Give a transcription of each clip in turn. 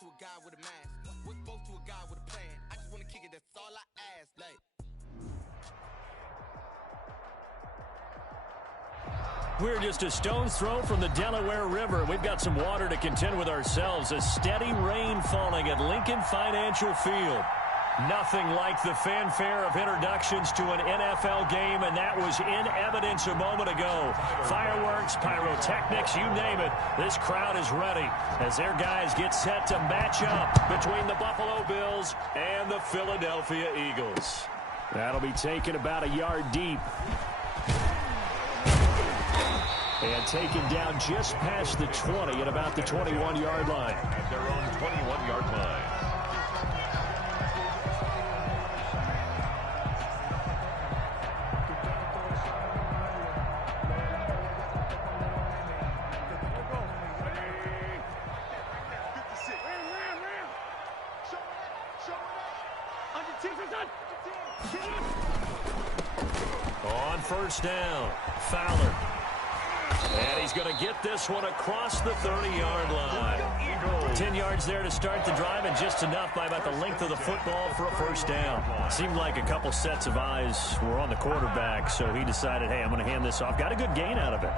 to a guy with a mask? What's both to a guy with a plan? I just want to kick it, that's all I ask. Like. We're just a stone's throw from the Delaware River. We've got some water to contend with ourselves. A steady rain falling at Lincoln Financial Field. Nothing like the fanfare of introductions to an NFL game, and that was in evidence a moment ago. Fireworks, pyrotechnics, you name it. This crowd is ready as their guys get set to match up between the Buffalo Bills and the Philadelphia Eagles. That'll be taken about a yard deep. And taken down just past the 20 at about the 21-yard line. At their own 21-yard line. On first down, Fowler. And he's going to get this one across the 30-yard line. 10 yards there to start the drive, and just enough by about the length of the football for a first down. Seemed like a couple sets of eyes were on the quarterback, so he decided, hey, I'm going to hand this off. Got a good gain out of it.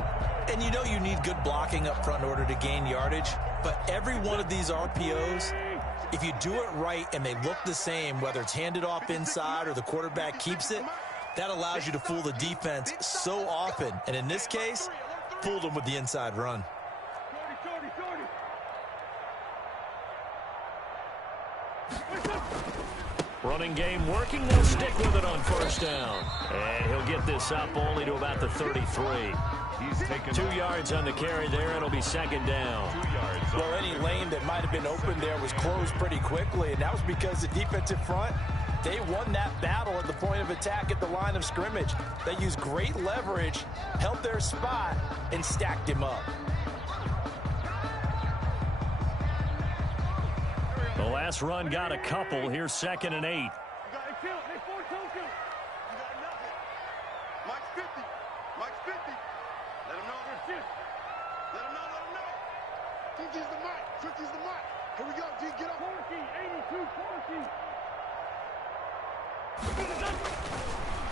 And you know you need good blocking up front in order to gain yardage, but every one of these RPOs, if you do it right and they look the same, whether it's handed off inside or the quarterback keeps it, that allows you to fool the defense so often. And in this case, fooled them with the inside run. Running game working. They'll stick with it on first down. And he'll get this up only to about the 33. He's taken 2 yards on the carry there. It'll be second down. 2 yards. Well, any lane that might have been open there was closed pretty quickly, and that was because the defensive front, they won that battle at the point of attack at the line of scrimmage. They used great leverage, held their spot, and stacked him up. The last run got a couple. Here's 2nd and 8.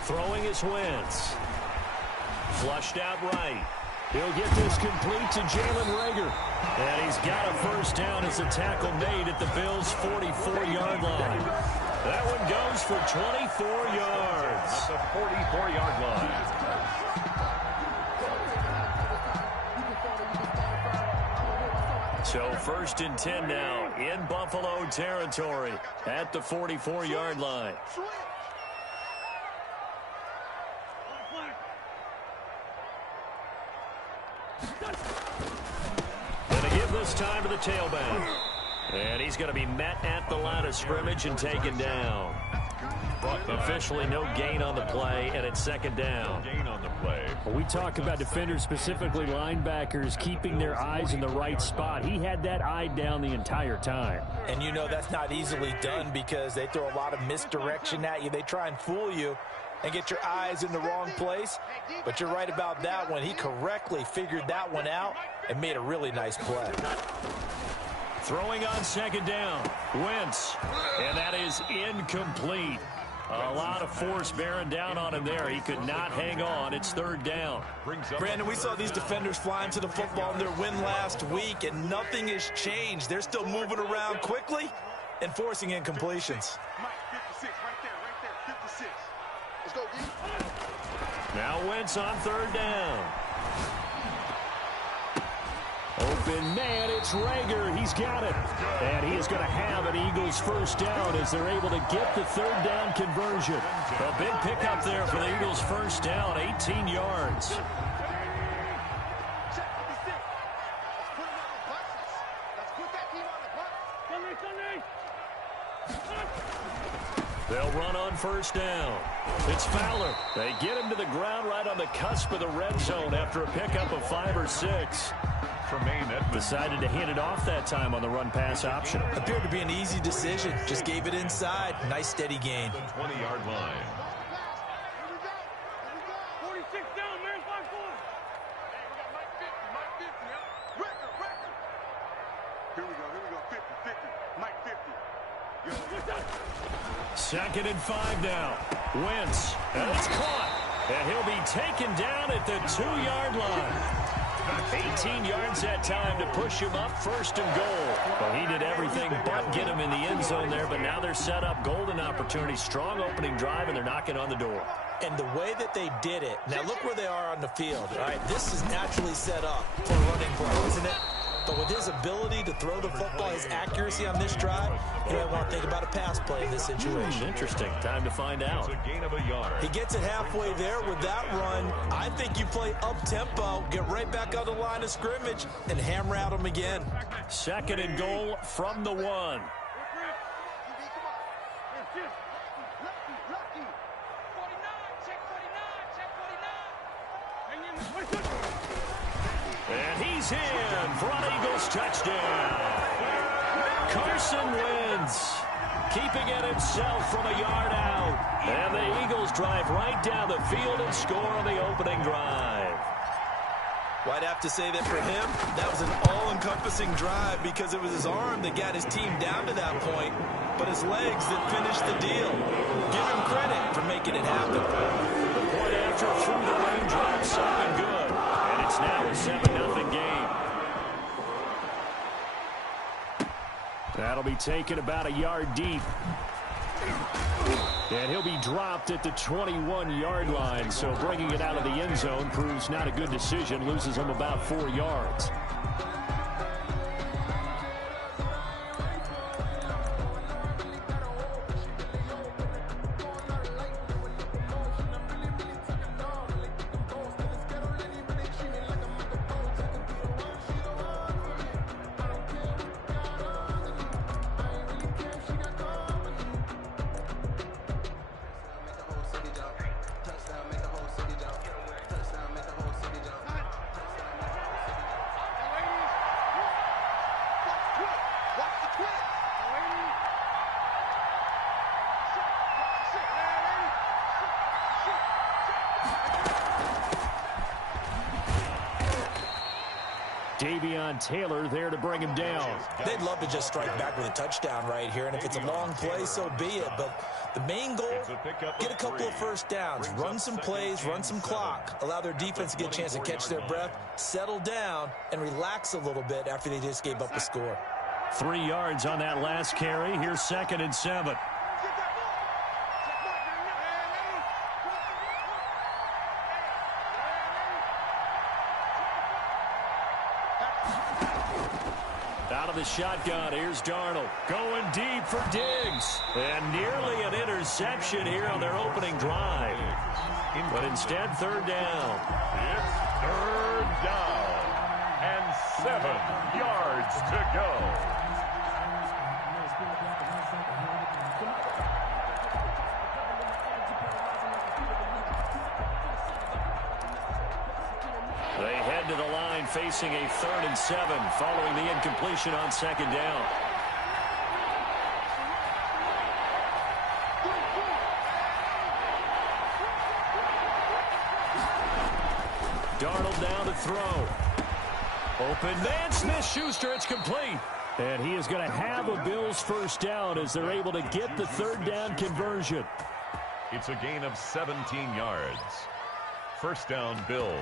Throwing his Wentz. Flushed out right. He'll get this complete to Jalen Reagor. And he's got a first down as a tackle made at the Bills' 44-yard line. That one goes for 24 yards. At the 44-yard line. So 1st and 10 now in Buffalo territory at the 44-yard line. Going to give this time to the tailback. And he's going to be met at the line of scrimmage and taken down. Officially no gain on the play, and it's 2nd down. Gain on the play. We talk about defenders, specifically linebackers, keeping their eyes in the right spot. He had that eye down the entire time. And you know that's not easily done because they throw a lot of misdirection at you. They try and fool you and get your eyes in the wrong place. But you're right about that one. He correctly figured that one out and made a really nice play. Throwing on 2nd down, Wentz, and that is incomplete. A lot of force bearing down on him there. He could not hang on. It's 3rd down. Brandon, we saw these defenders flying to the football in their win last week, and nothing has changed. They're still moving around quickly and forcing incompletions. Now Wentz on 3rd down. Open man, it's Reagor. He's got it. And he is going to have an Eagles first down as they're able to get the 3rd down conversion. A big pickup there for the Eagles first down, 18 yards. They'll run on first down. It's Fowler. They get him to the ground right on the cusp of the red zone after a pickup of 5 or 6. Decided to hand it off that time on the run-pass option. Appeared to be an easy decision. Just gave it inside. Nice, steady gain. 20-yard line. Here we go. 50, 50. Mike 50. 2nd and 5 now. Wentz. And it's caught. And he'll be taken down at the 2-yard line. 18 yards that time to push him up, 1st and goal. Well, he did everything but get him in the end zone there, but now they're set up. Golden opportunity, strong opening drive, and they're knocking on the door. And the way that they did it, now look where they are on the field. All right, this is naturally set up for a running play, isn't it? But with his ability to throw the football, his accuracy on this drive, you might want to think about a pass play in this situation. Interesting. Time to find out. It's a gain of a yard. He gets it halfway there with that run. I think you play up-tempo, get right back on the line of scrimmage, and hammer at him again. 2nd and goal from the 1. And he's in for an Eagles touchdown. Carson Wentz keeping it himself from a yard out. And the Eagles drive right down the field and score on the opening drive. Well, I'd have to say that for him, that was an all-encompassing drive because it was his arm that got his team down to that point, but his legs that finished the deal. Give him credit for making it happen. The point after through the raindrops, something good. And it's now a 7-0 game. That'll be taken about a yard deep. And he'll be dropped at the 21-yard line, so bringing it out of the end zone proves not a good decision. Loses him about 4 yards. Davion Taylor there to bring him down. They'd love to just strike back with a touchdown right here, and if it's a long play, so be it. But the main goal, get a couple of first downs, run some plays, run some clock, allow their defense to get a chance to catch their breath, settle down, and relax a little bit after they just gave up a score. 3 yards on that last carry. Here's 2nd and 7. Out of the shotgun, here's Darnold. Going deep for Diggs. And nearly an interception here on their opening drive. But instead, 3rd down. It's 3rd down. And 7 yards to go. They head to the line facing a 3rd and 7 following the incompletion on 2nd down. Darnold down to throw. Open man, Smith-Schuster, it's complete. And he is going to have a Bills first down as they're able to get the 3rd down conversion. It's a gain of 17 yards. First down, Bills.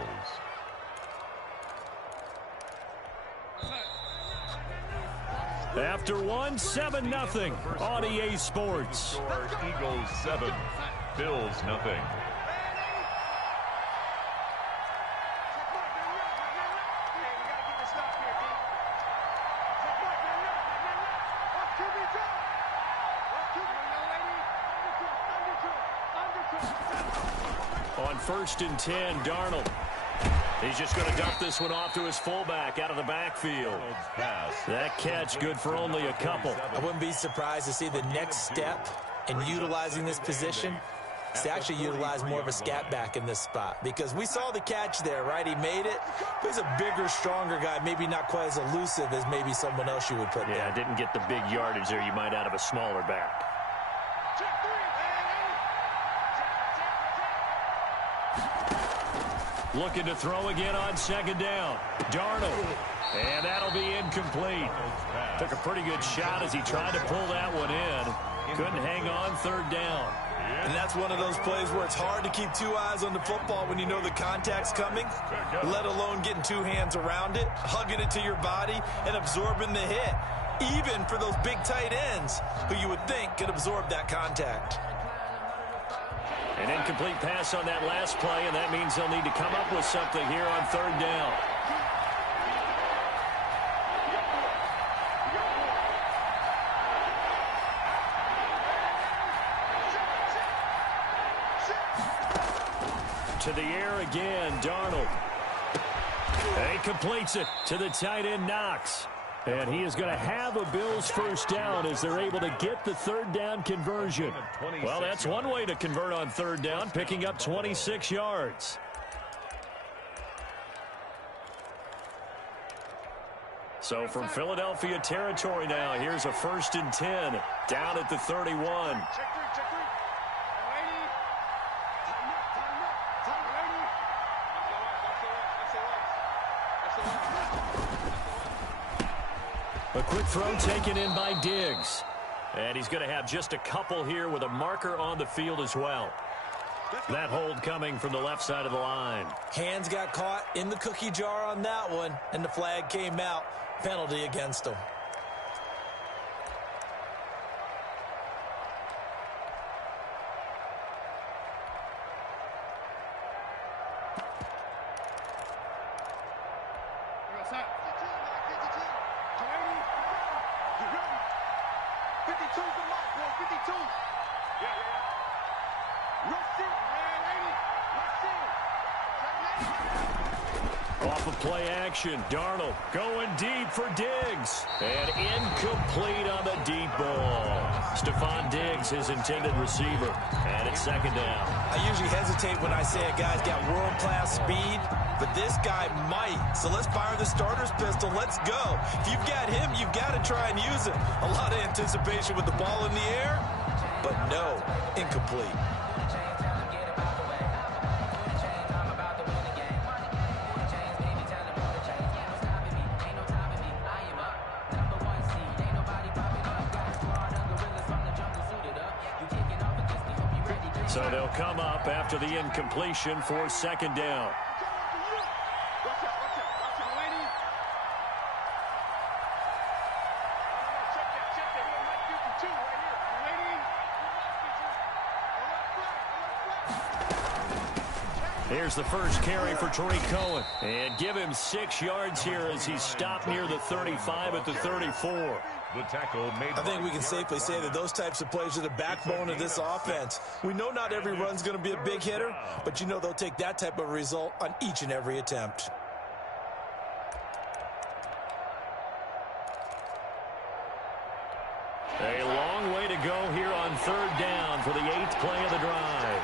After 1, 7-0 on EA Sports. Eagles 7, Bills nothing. On 1st and 10, Darnold. He's just going to dump this one off to his fullback out of the backfield. That catch good for only a couple. I wouldn't be surprised to see the next step in utilizing this position is to actually utilize more of a scat back in this spot, because we saw the catch there, right? He made it. But he's a bigger, stronger guy, maybe not quite as elusive as maybe someone else you would put there. Yeah, didn't get the big yardage there you might out of a smaller back. Looking to throw again on 2nd down. Darnold And that'll be incomplete. Took a pretty good shot as he tried to pull that one in. Couldn't hang on third down. And that's one of those plays where it's hard to keep two eyes on the football when you know the contact's coming, let alone getting two hands around it, hugging it to your body, and absorbing the hit, even for those big tight ends who you would think could absorb that contact. An incomplete pass on that last play, and that means they'll need to come up with something here on third down. To the air again, Darnold. And he completes it to the tight end, Knox. And he is going to have a Bills first down as they're able to get the third down conversion. Well, that's one way to convert on third down, picking up 26 yards. So from Philadelphia territory now, here's a 1st and 10 down at the 31. A quick throw taken in by Diggs. And he's going to have just a couple here with a marker on the field as well. That hold coming from the left side of the line. Hands got caught in the cookie jar on that one, and the flag came out. Penalty against him. Off of play action, Darnold going deep for Diggs. And incomplete on the deep ball. Stephon Diggs, his intended receiver. And it's second down. I usually hesitate when I say a guy's got world-class speed, but this guy might. So let's fire the starter's pistol. Let's go. If you've got him, you've got to try and use him. A lot of anticipation with the ball in the air, but no, incomplete. So they'll come up after the incompletion for second down. Here's the first carry for Tariq Cohen. And give him 6 yards here as he's stopped near the 35 at the 34. The tackle made. I think we can safely say that those types of plays are the backbone of this offense. We know not every run's going to be a big hitter, but you know they'll take that type of result on each and every attempt. A long way to go here on third down for the 8th play of the drive.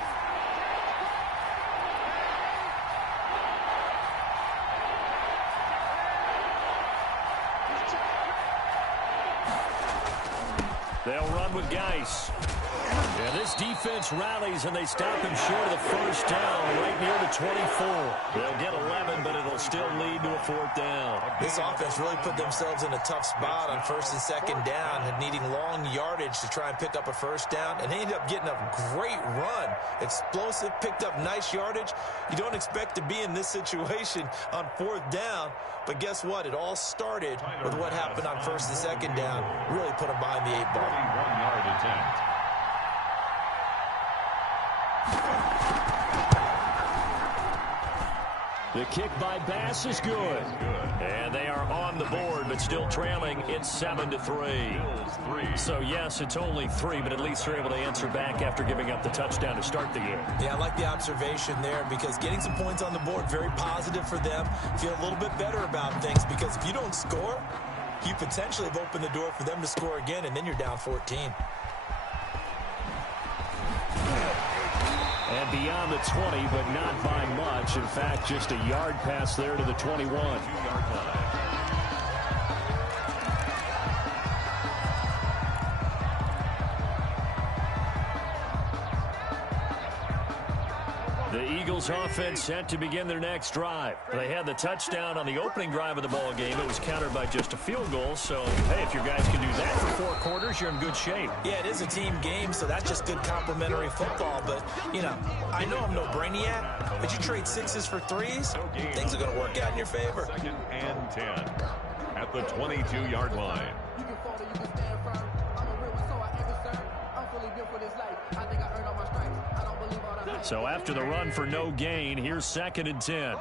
They'll run with Geis. And this defense rallies, and they stop him short of the first down right near the 24. They'll get 11, but it'll still lead to a 4th down. This offense really put themselves in a tough spot on 1st and 2nd down and needing long yardage to try and pick up a first down, and they ended up getting a great run. Explosive, picked up nice yardage. You don't expect to be in this situation on 4th down, but guess what? It all started with what happened on 1st and 2nd down. Really put them behind the 8 ball. 41-yard attempt. The kick by Bass is good. And they are on the board, but still trailing. It's 7-3. So, yes, it's only 3, but at least they're able to answer back after giving up the touchdown to start the game. Yeah, I like the observation there because getting some points on the board, very positive for them. Feel a little bit better about things because if you don't score, you potentially have opened the door for them to score again, and then you're down 14. And beyond the 20, but not by much. In fact, just a yard pass there to the 21. 2-yard line. The Eagles offense set to begin their next drive. They had the touchdown on the opening drive of the ball game. It was countered by just a field goal. So, hey, if your guys can do that for 4 quarters, you're in good shape. Yeah, it is a team game, so that's just good complimentary football. But, you know, I know I'm no brainiac, but you trade 6s for 3s, things are going to work out in your favor. 2nd and 10 at the 22-yard line. You can fall or you can stand firm. I'm a real one, so I ain't concerned. I'm fully built for this life. I think I earned all my stripes. I don't believe all that hype. So after the run for no gain, here's 2nd and 10.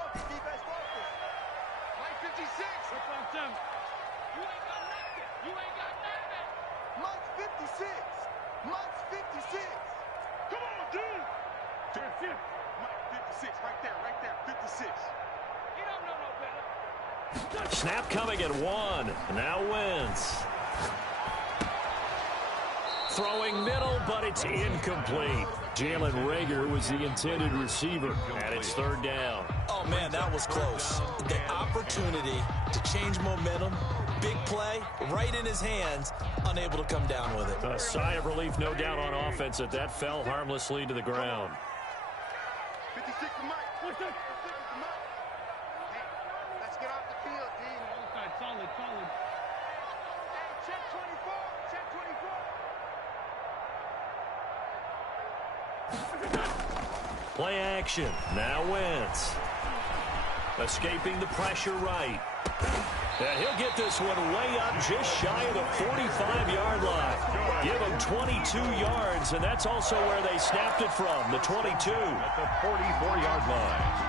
Snap coming at 1. Now Wentz. Throwing middle, but it's incomplete. Jalen Reagor was the intended receiver, and it's 3rd down. Oh, man, that was close. The opportunity to change momentum, big play, right in his hands, unable to come down with it. A sigh of relief, no doubt, on offense that fell harmlessly to the ground. 56 to Mike. Let's get off the field, D. Solid. Hey, check 24. Check 24. Play action. Now Wentz. Escaping the pressure right. And he'll get this one way up just shy of the 45-yard line. Give him 22 yards, and that's also where they snapped it from, the 22. At the 44-yard line.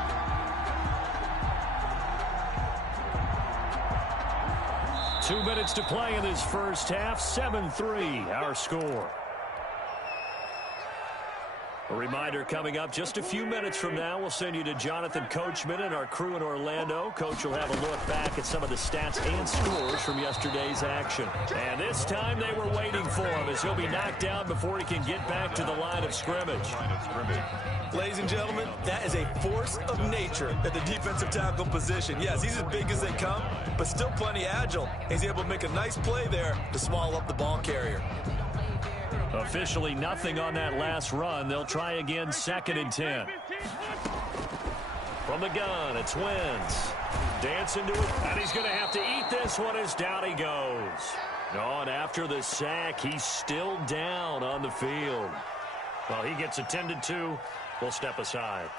Two minutes to play in this first half. 7-3, our score. A reminder coming up just a few minutes from now. We'll send you to Jonathan Coachman and our crew in Orlando. Coach will have a look back at some of the stats and scores from yesterday's action. And this time they were waiting for him as he'll be knocked down before he can get back to the line of scrimmage. Ladies and gentlemen, that is a force of nature at the defensive tackle position. Yes, he's as big as they come, but still plenty agile. He's able to make a nice play there to swallow up the ball carrier. Officially nothing on that last run. They'll try again, 2nd and 10. From the gun, it's Wentz. Dancing to it, and he's going to have to eat this one as down he goes. Oh, and after the sack, he's still down on the field. Well, he gets attended to. We'll step aside.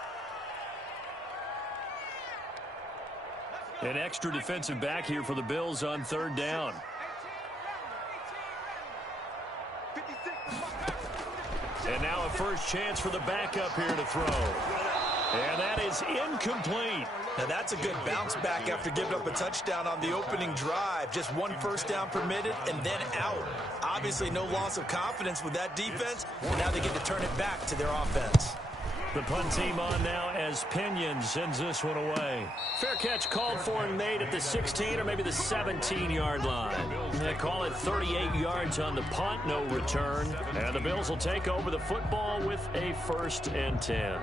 An extra defensive back here for the Bills on 3rd down. And now a first chance for the backup here to throw. And that is incomplete. Now that's a good bounce back after giving up a touchdown on the opening drive. Just 1 first down permitted and then out. Obviously no loss of confidence with that defense. And now they get to turn it back to their offense. The punt team on now as Pinion sends this one away. Fair catch called for and made at the 16 or maybe the 17-yard line. They call it 38 yards on the punt, no return. And the Bills will take over the football with a 1st and 10.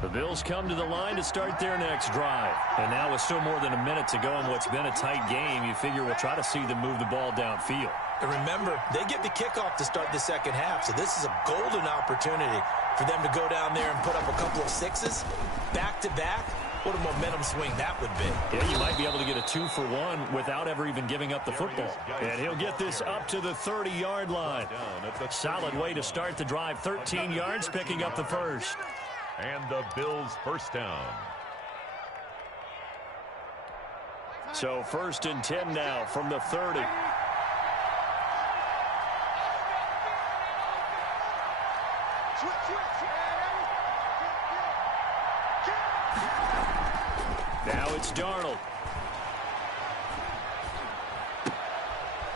The Bills come to the line to start their next drive. And now with still more than a minute to go in what's been a tight game, you figure we'll try to see them move the ball downfield. And remember, they get the kickoff to start the second half, so this is a golden opportunity for them to go down there and put up a couple of 6s back-to-back. What a momentum swing that would be. Yeah, you might be able to get a 2-for-1 without ever even giving up the football. And he'll get this up to the 30-yard line. Solid way to start the drive. 13 yards, picking up the first. And the Bills' first down. So 1st and 10 now from the 30. Now it's Darnold.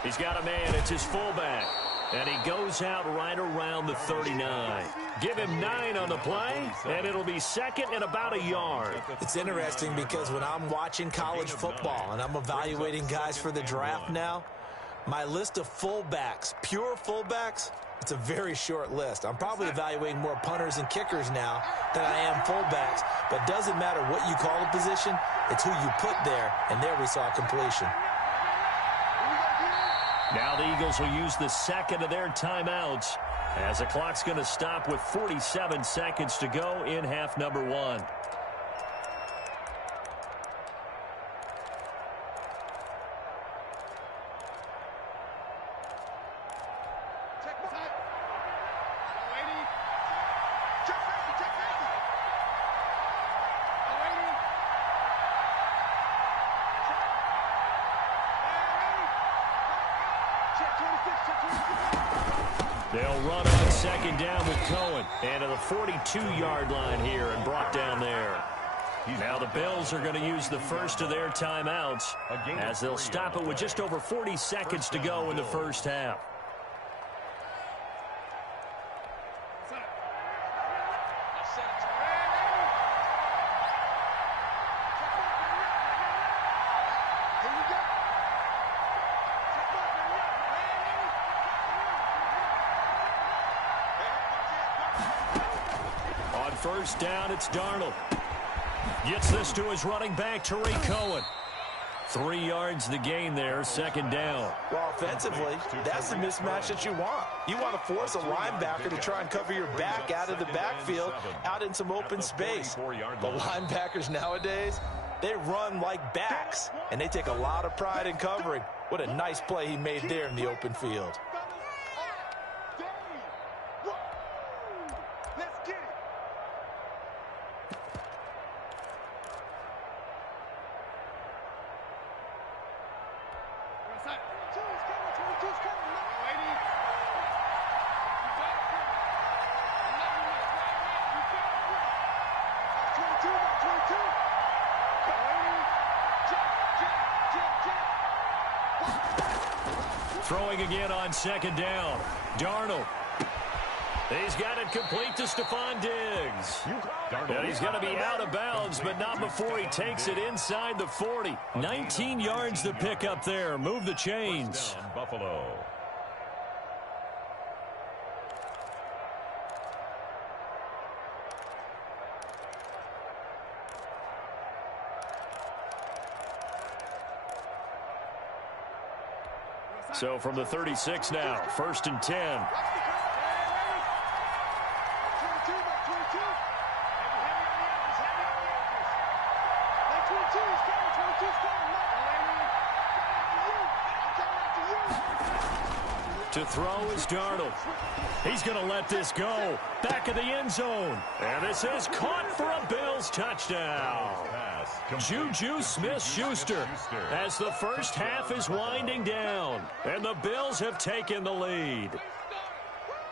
He's got a man. It's his fullback. And he goes out right around the 39. Give him 9 on the play, and it'll be 2nd and about a yard. It's interesting because when I'm watching college football and I'm evaluating guys for the draft now, my list of fullbacks, pure fullbacks, it's a very short list. I'm probably evaluating more punters and kickers now than I am fullbacks. But it doesn't matter what you call a position, it's who you put there, and there we saw completion. Now the Eagles will use the 2nd of their timeouts As the clock's going to stop with 47 seconds to go in half number one. They'll run on second down with Cohen. And to the 42-yard line here and brought down there. Now the Bills are going to use the first of their timeouts as they'll stop it with just over 40 seconds to go in the first half. First down, it's Darnold. Gets this to his running back, Tariq Cohen. 3 yards the gain there, second down. Well, offensively, that's the mismatch that you want. You want to force a linebacker to try and cover your back out of the backfield, out in some open space. The linebackers nowadays, they run like backs, and they take a lot of pride in covering. What a nice play he made there in the open field. Throwing again on second down. Darnold. He's got it complete to Stephon Diggs. And he's going to be out of bounds, but not before he takes it inside the 40. 19 yards to pick up there. Move the chains. Buffalo. So from the 36 now, first and 10. To throw is Darnold. He's going to let this go. Back of the end zone. And this is caught for a Bills touchdown. Juju Smith-Schuster as the first half is winding down. And the Bills have taken the lead.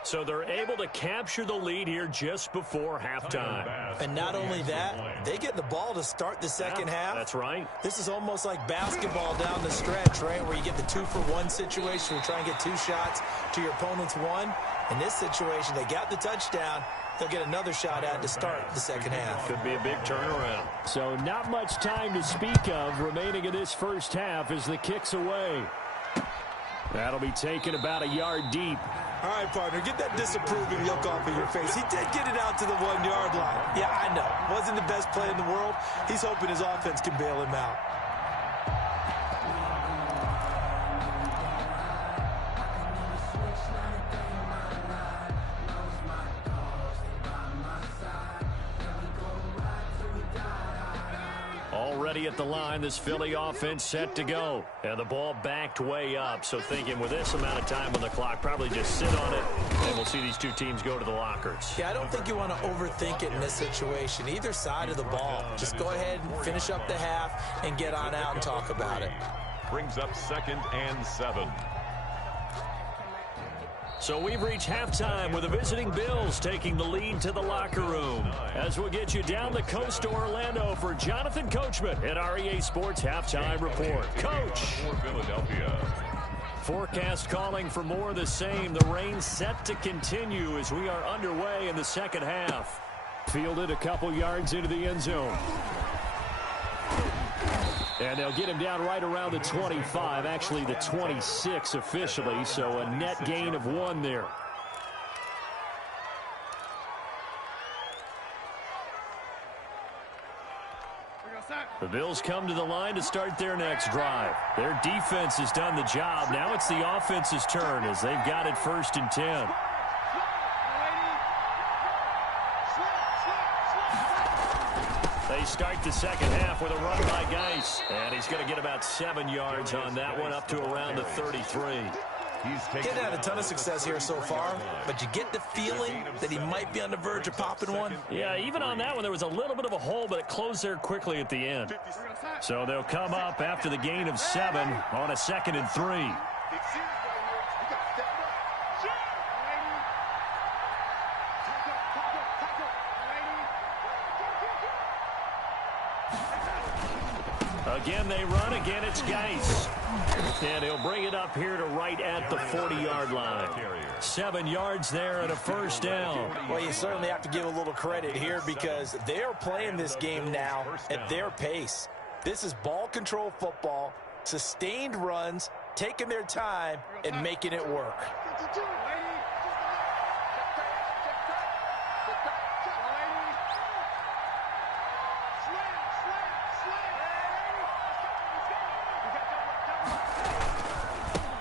So they're able to capture the lead here just before halftime. And not only that, they get the ball to start the second half. That's right. This is almost like basketball down the stretch, right, where you get the 2-for-1 situation. You try and get 2 shots to your opponent's 1. In this situation, they got the touchdown. They'll get another shot at to start the second half. Could be a big turnaround. So not much time to speak of remaining in this first half as the kick's away. That'll be taken about a yard deep. All right, partner, get that disapproving look off of your face. He did get it out to the 1-yard line. Yeah, I know. Wasn't the best play in the world. He's hoping his offense can bail him out. Already at the line, this Philly offense set to go. And the ball backed way up. So thinking with this amount of time on the clock, probably just sit on it. And we'll see these two teams go to the lockers. Yeah, I don't think you want to overthink it in this situation. Either side of the ball. Just go ahead and finish up the half and get on out and talk about it. Brings up 2nd and 7. So we've reached halftime with the visiting Bills taking the lead to the locker room. As we'll get you down the coast to Orlando for Jonathan Coachman at our EA Sports Halftime Report. Coach. For Philadelphia. Forecast calling for more of the same. The rain set to continue as we are underway in the second half. Fielded a couple yards into the end zone. And they'll get him down right around the 25, actually the 26 officially, so a net gain of 1 there. The Bills come to the line to start their next drive. Their defense has done the job. Now it's the offense's turn as they've got it 1st and 10. They start the second half with a run by Geis. And he's going to get about 7 yards on that one, up to around the 33. He's had a ton of success here so far, but you get the feeling that he might be on the verge of popping one. Yeah, even on that one, there was a little bit of a hole, but it closed there quickly at the end. So they'll come up after the gain of 7 on a 2nd and 3. Again, they run. Again, it's Geis. And he'll bring it up here to right at the 40-yard line. 7 yards there and a first down. Well, you certainly have to give a little credit here because they are playing this game now at their pace. This is ball control football, sustained runs, taking their time, and making it work.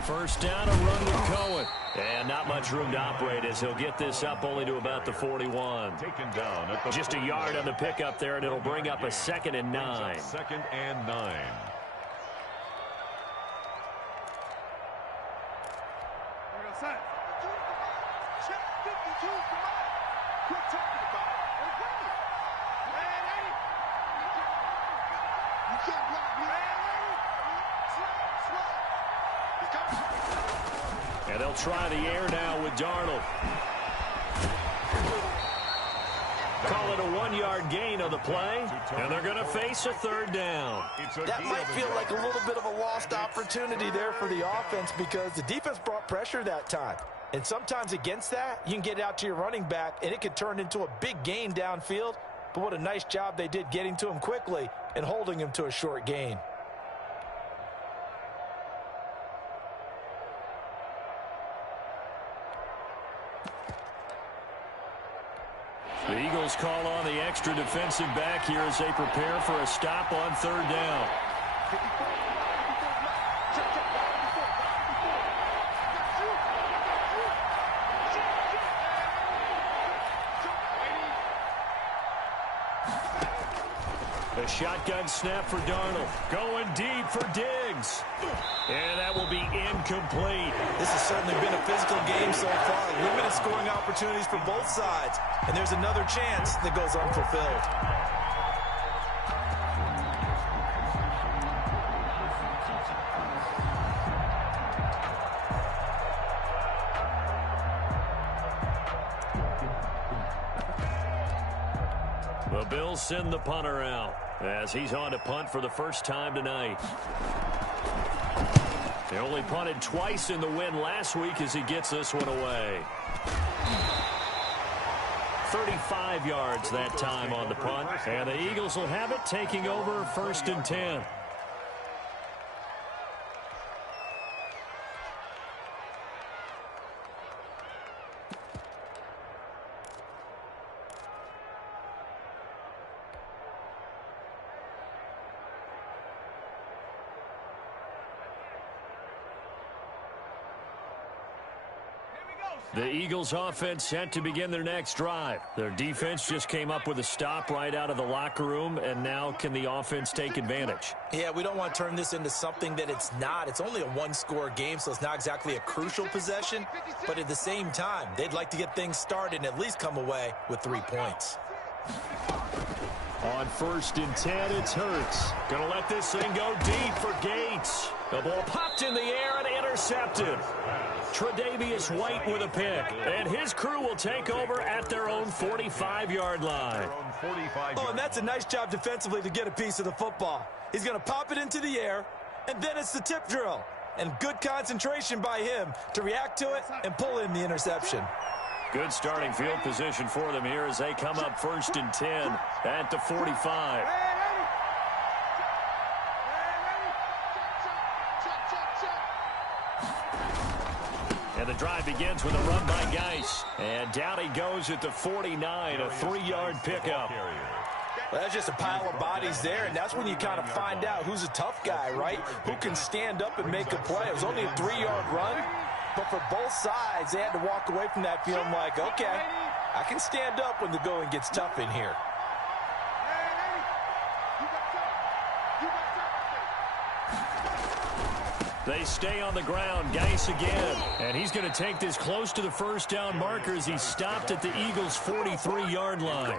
First down, a run with Cohen. And not much room to operate as he'll get this up only to about the 41. Taken down at the Just a yard on the pickup there, and it'll bring up a 2nd and 9. 2nd and 9. And they'll try the air now with Darnold. Call it a 1-yard gain on the play, and they're going to face a 3rd down. That might feel like a little bit of a lost opportunity there for the offense because the defense brought pressure that time. And sometimes against that, you can get out to your running back, and it could turn into a big gain downfield. But what a nice job they did getting to him quickly and holding him to a short gain. The Eagles call on the extra defensive back here as they prepare for a stop on 3rd down. A shotgun snap for Darnold. Going deep for Diggs. And that will be incomplete. This has certainly been a physical game so far. Limited scoring opportunities for both sides. And there's another chance that goes unfulfilled. The Bills send the punter out as he's on to punt for the first time tonight. They only punted twice in the win last week as he gets this one away. 35 yards that time on the punt, and the Eagles will have it taking over 1st and 10. The Eagles offense set to begin their next drive. Their defense just came up with a stop right out of the locker room, and now can the offense take advantage? Yeah, we don't want to turn this into something that it's not. It's only a 1-score game, so it's not exactly a crucial possession. But at the same time, they'd like to get things started and at least come away with 3 points. On 1st and 10, it's Hurts. Gonna let this thing go deep for Gates. The ball popped in the air and intercepted. Tre'Davious White with a pick, and his crew will take over at their own 45-yard line. Oh, and that's a nice job defensively to get a piece of the football. He's going to pop it into the air, and then it's the tip drill. And good concentration by him to react to it and pull in the interception. Good starting field position for them here as they come up 1st and 10 at the 45. And the drive begins with a run by Geis. And down he goes at the 49, a 3-yard pickup. Well, that's just a pile of bodies there, and that's when you kind of find out who's a tough guy, right? Who can stand up and make a play. It was only a 3-yard run, but for both sides, they had to walk away from that feeling like, okay, I can stand up when the going gets tough in here. They stay on the ground. Geis again. And he's going to take this close to the first down marker as he stopped at the Eagles' 43-yard line.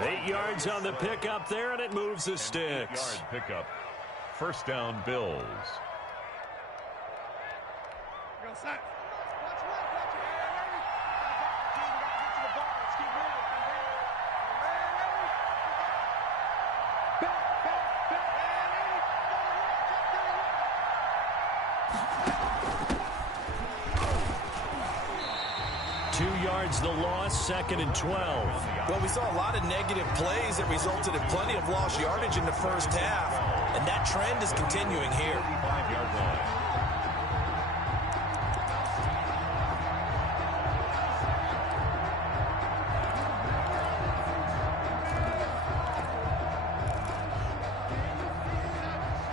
8 yards on the pickup there, and it moves the sticks. 8-yard pickup. First down, Bills. Go, set. The loss, 2nd and 12. Well, we saw a lot of negative plays that resulted in plenty of lost yardage in the first half, and that trend is continuing here. 35-yard line.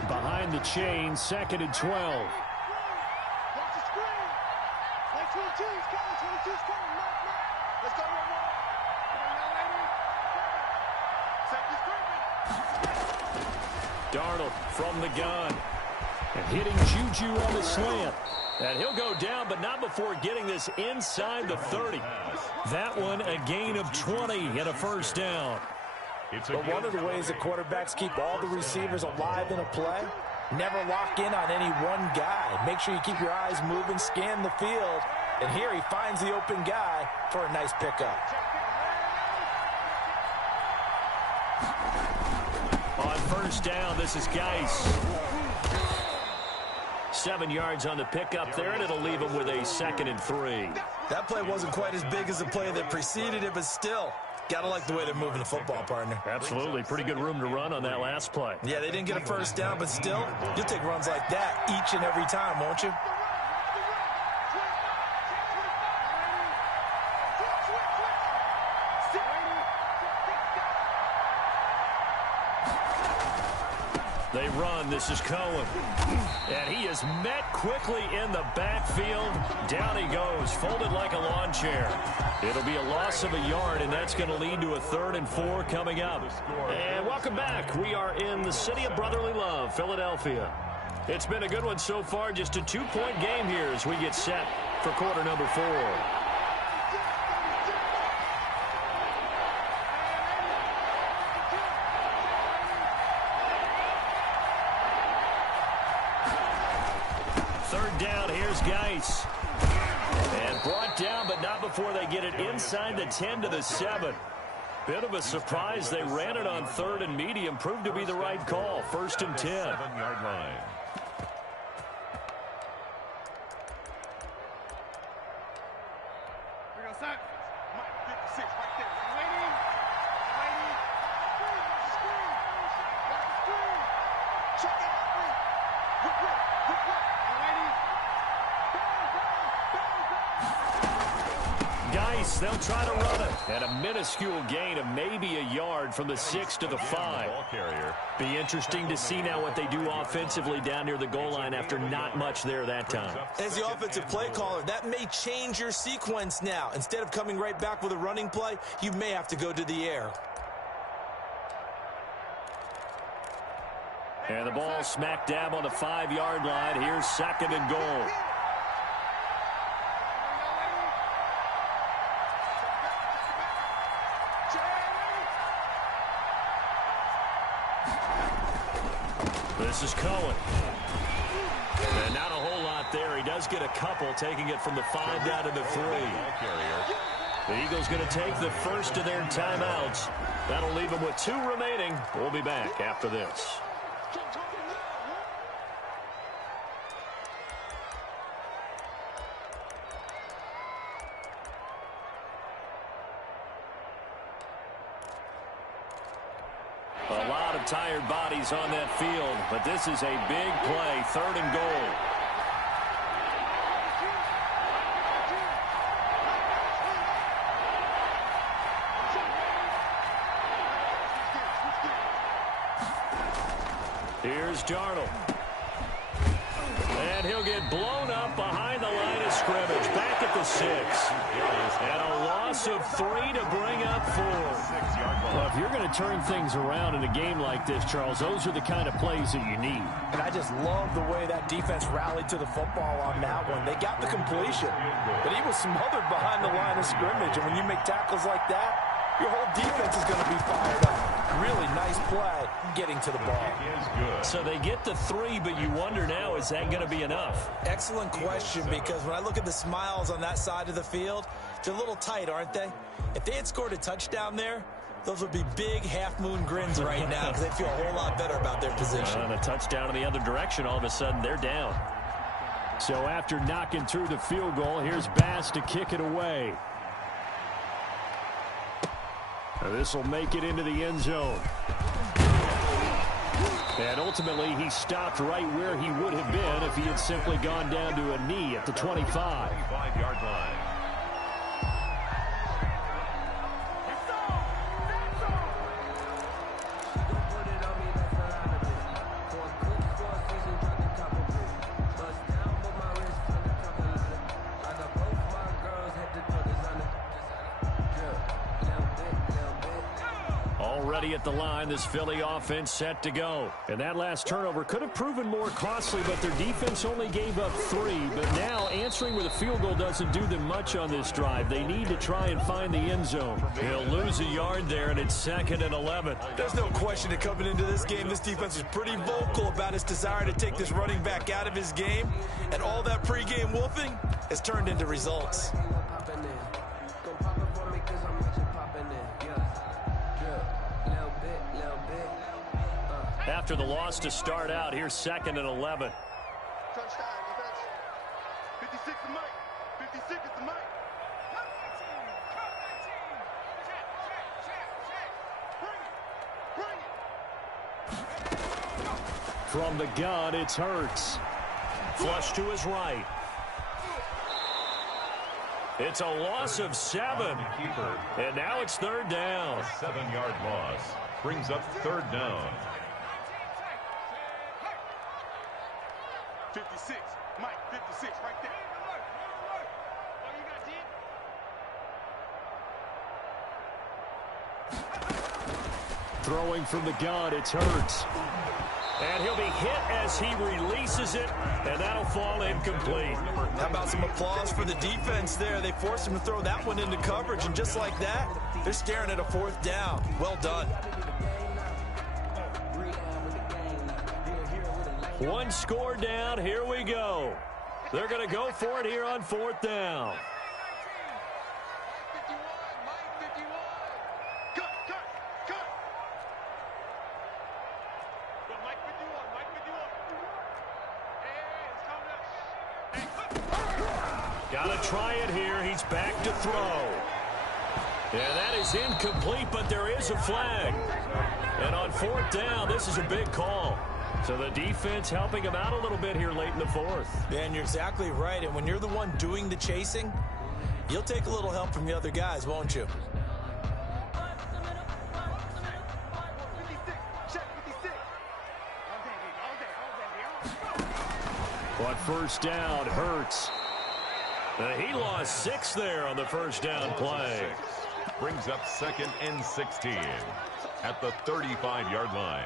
Behind the chain, 2nd and 12. Darnold from the gun. And hitting Juju on the slant. And he'll go down, but not before getting this inside the 30. That one a gain of 20 and a first down. But one of the ways that quarterbacks keep all the receivers alive in a play, never lock in on any one guy. Make sure you keep your eyes moving, scan the field. And here he finds the open guy for a nice pickup. On first down, this is Geis. 7 yards on the pickup there, and it'll leave him with a 2nd and 3. That play wasn't quite as big as the play that preceded it, but still, gotta like the way they're moving the football, partner. Absolutely. Pretty good room to run on that last play. Yeah, they didn't get a first down, but still, you'll take runs like that each and every time, won't you? They run. This is Cohen. And he is met quickly in the backfield. Down he goes, folded like a lawn chair. It'll be a loss of a yard, and that's going to lead to a 3rd and 4 coming up. And welcome back. We are in the city of brotherly love, Philadelphia. It's been a good one so far. Just a 2-point game here as we get set for quarter number 4. Geis. And brought down, but not before they get it inside the 10 to the 7. Bit of a surprise. They ran it on 3rd and medium. Proved to be the right call. 1st and 10. 7-yard line. We go, set. Mike, 56 right there. Waiting. Screen. Check it out. Quick. Waiting. Geis, they'll try to run it. And a minuscule gain of maybe a yard from the 6 to the 5. Ball carrier. Be interesting to see now what they do offensively down near the goal line after not much there that time. As the offensive play caller, that may change your sequence now. Instead of coming right back with a running play, you may have to go to the air. And the ball smack dab on the 5-yard line. Here's 2nd and goal. This is Cohen. And not a whole lot there. He does get a couple, taking it from the 5 down to the 3. The Eagles going to take the first of their timeouts. That'll leave them with 2 remaining. We'll be back after this. A lot of tired bodies on that field, but this is a big play, 3rd and goal. Here's Darnold. And he'll get blown up behind the line of scrimmage, back at the 6. And a loss of 3 to bring up 4. Well, if you're going to turn things around in a game like this, Charles, those are the kind of plays that you need. And I just love the way that defense rallied to the football on that one. They got the completion, but he was smothered behind the line of scrimmage. And when you make tackles like that, your whole defense is going to be fired up. Really nice play getting to the ball. So they get the 3, but you wonder now, is that going to be enough? Excellent question, because when I look at the smiles on that side of the field, they're a little tight, aren't they? If they had scored a touchdown there, those would be big half-moon grins right now because they feel a whole lot better about their position. And a touchdown in the other direction, all of a sudden they're down. So after knocking through the field goal, here's Bass to kick it away. This will make it into the end zone. And ultimately, he stopped right where he would have been if he had simply gone down to a knee at the 25. 25-yard line. Already at the line, this Philly offense set to go. And that last turnover could have proven more costly, but their defense only gave up 3. But now answering with a field goal doesn't do them much on this drive. They need to try and find the end zone. They'll lose a yard there, and it's 2nd and 11. There's no question that coming into this game, this defense is pretty vocal about its desire to take this running back out of his game. And all that pregame wolfing has turned into results. After the loss to start out, here's 2nd and 11. Touchdown, defense. 56 is Mike. 56 is the Mike. Bring it. From the gun, it's Hurts. Flush to his right. It's a loss of 7. And now it's 3rd down. A 7-yard loss brings up 3rd down. 56. Mike, 56 right there. Oh, you got deep? Throwing from the gun, it's Hurts. And he'll be hit as he releases it, and that'll fall incomplete. How about some applause for the defense there? They forced him to throw that one into coverage, and just like that, they're staring at a 4th down. Well done. One score down. Here we go. They're going to go for it here on 4th down. 51, Mike, 51. Cut. Go, Mike, 51, Mike, 51. Hey, Got to try it here. He's back to throw. Yeah, that is incomplete, but there is a flag. And on 4th down, this is a big call. So the defense helping him out a little bit here late in the 4th. Yeah, and you're exactly right. And when you're the one doing the chasing, you'll take a little help from the other guys, won't you? 56. Check 56. On 1st down, Hurts. He lost 6 there on the 1st down play. Brings up 2nd and 16 at the 35-yard line.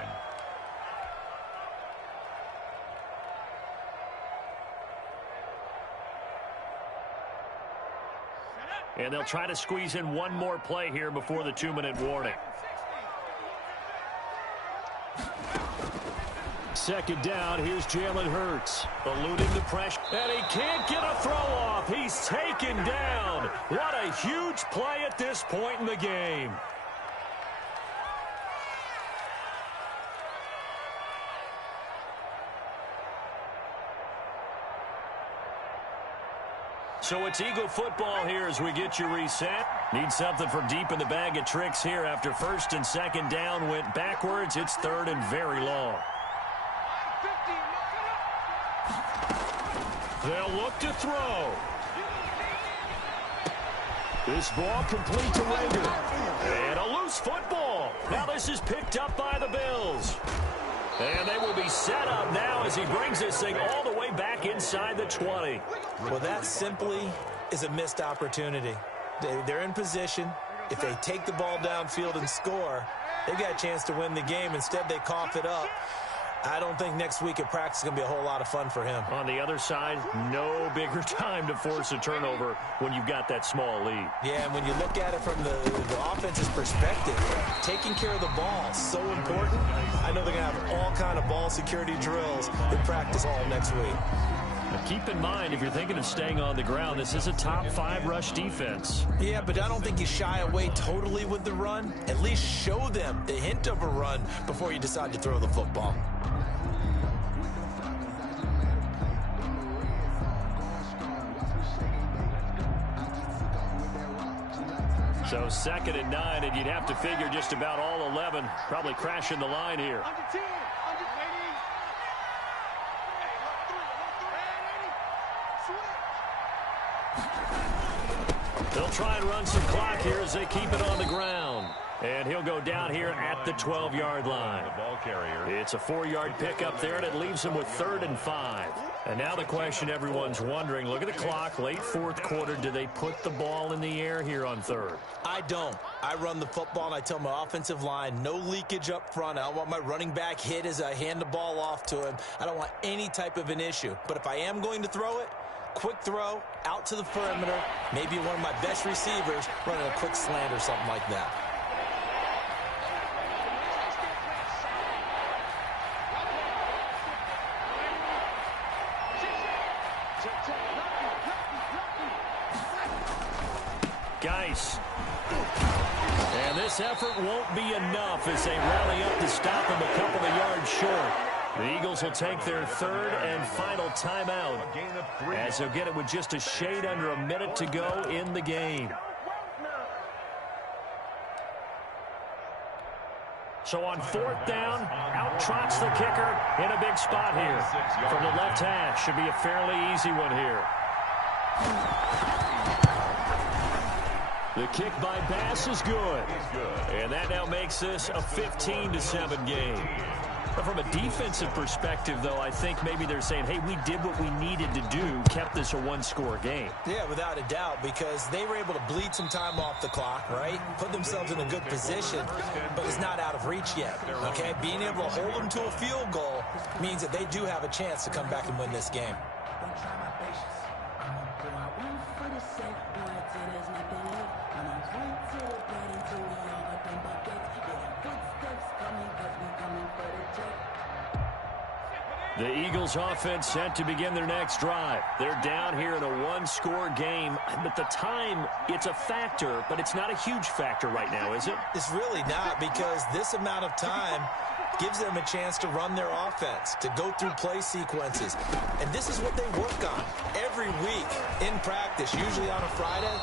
And they'll try to squeeze in one more play here before the 2-minute warning. 2nd down, here's Jalen Hurts. Eluding the pressure. And he can't get a throw off. He's taken down. What a huge play at this point in the game. So it's Eagle football here as we get you reset. Need something from deep in the bag of tricks here after 1st and 2nd down went backwards. It's 3rd and very long. They'll look to throw. This ball complete to Rager. And a loose football. Now this is picked up by the Bills. And they will be set up now as he brings this thing all the way back inside the 20. Well, that simply is a missed opportunity. They're in position. If they take the ball downfield and score, they've got a chance to win the game. Instead, they cough it up. I don't think next week at practice is going to be a whole lot of fun for him. On the other side, no bigger time to force a turnover when you've got that small lead. Yeah, and when you look at it from the offense's perspective, taking care of the ball is so important. I know they're going to have all kind of ball security drills in practice all next week. Now keep in mind, if you're thinking of staying on the ground, this is a top 5 rush defense. Yeah, but I don't think you shy away totally with the run. At least show them the hint of a run before you decide to throw the football. So 2nd and 9, and you'd have to figure just about all 11 probably crashing the line here. Under 10, under 20. They'll try and run some clock here as they keep it on the ground. And he'll go down here at the 12-yard line. The ball carrier. It's a 4-yard pickup there, and it leaves him with 3rd and 5. And now the question everyone's wondering, look at the clock, late 4th quarter, do they put the ball in the air here on 3rd? I don't. I run the football, and I tell my offensive line, no leakage up front. I don't want my running back hit as I hand the ball off to him. I don't want any type of an issue. But if I am going to throw it, quick throw, out to the perimeter, maybe one of my best receivers running a quick slant or something like that. Geis. And this effort won't be enough as they rally up to stop him a couple of yards short. The Eagles will take their 3rd and final timeout as they'll get it with just a shade under a minute to go in the game. So on 4th down, out trots the kicker in a big spot here. From the left hash, should be a fairly easy one here. The kick by Bass is good. And that now makes this a 15-7 game. But from a defensive perspective, though, I think maybe they're saying, hey, we did what we needed to do, kept this a 1-score game. Yeah, without a doubt, because they were able to bleed some time off the clock, right? Put themselves in a good position, but it's not out of reach yet, okay? Being able to hold them to a field goal means that they do have a chance to come back and win this game. The Eagles offense set to begin their next drive. They're down here in a 1-score game. But the time, it's a factor, but it's not a huge factor right now, is it? It's really not, because this amount of time gives them a chance to run their offense, to go through play sequences. And this is what they work on every week in practice, usually on a Friday.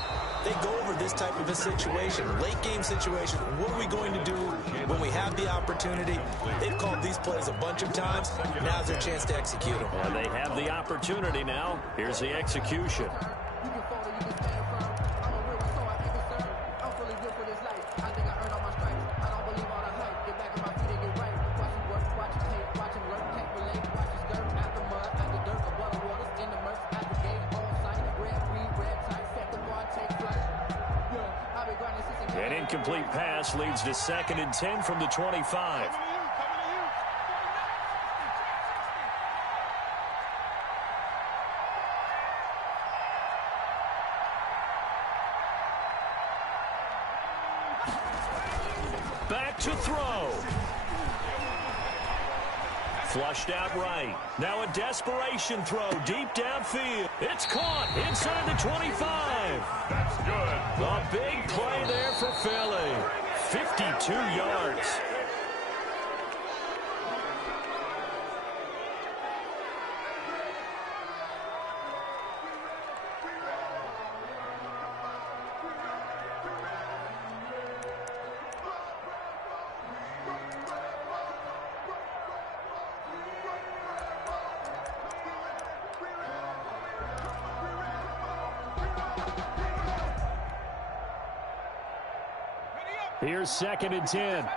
They go over this type of a situation, late game situation. What are we going to do when we have the opportunity? They've called these plays a bunch of times. Now's their chance to execute them. And they have the opportunity now. Here's the execution. You can fall or you can stand firm. I'm a real so I ain't concerned. I'm fully built for this life. I think I earned all my stripes. I don't believe all the hype. Get back on my feet and get right. Watch him work, watch him tape, watch him work, can't relate. Watch his dirt at the mud, at the dirt, above the waters, in the murk, at the game, on site. Red, green, red, tight, set the bar, take flight. Yeah, I've been grinding since An incomplete pass leads to 2nd and 10 from the 25. Back to throw. Flushed out right. Now a desperation throw deep downfield. It's caught inside the 25. That's good. A big play there for Philly. 52 yards. Here's 2nd and 10.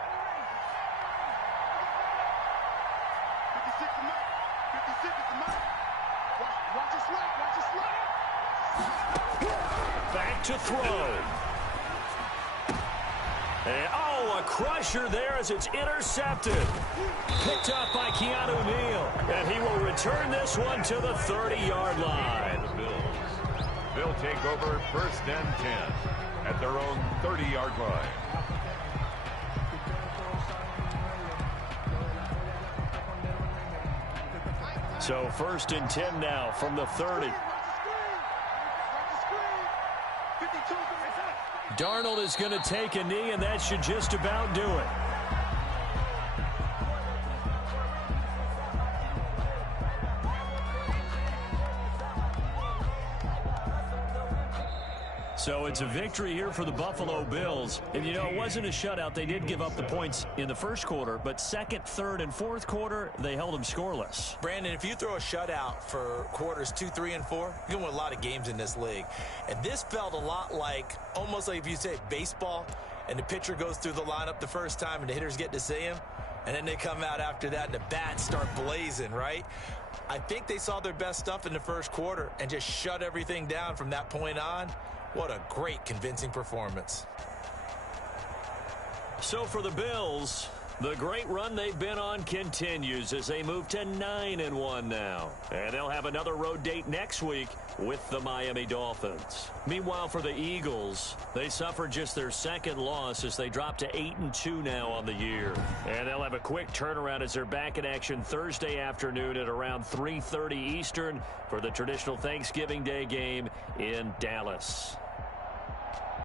to throw. And, a crusher there as it's intercepted. Picked up by Keanu Neal. And he will return this one to the 30-yard line. The Bills. They'll take over 1st and 10 at their own 30-yard line. So 1st and 10 now from the 30. Darnold is going to take a knee, and that should just about do it. So it's a victory here for the Buffalo Bills. And, you know, it wasn't a shutout. They did give up the points in the first quarter, but second, third, and fourth quarter, they held them scoreless. Brandon, if you throw a shutout for quarters 2, 3, and 4, you're going to win a lot of games in this league. And this felt a lot like, almost like if you say baseball, and the pitcher goes through the lineup the first time and the hitters get to see him, and then they come out after that and the bats start blazing, right? I think they saw their best stuff in the first quarter and just shut everything down from that point on. What a great, convincing performance. So for the Bills, the great run they've been on continues as they move to 9-1 now. And they'll have another road date next week with the Miami Dolphins. Meanwhile, for the Eagles, they suffered just their second loss as they drop to 8-2 now on the year. And they'll have a quick turnaround as they're back in action Thursday afternoon at around 3:30 Eastern for the traditional Thanksgiving Day game in Dallas.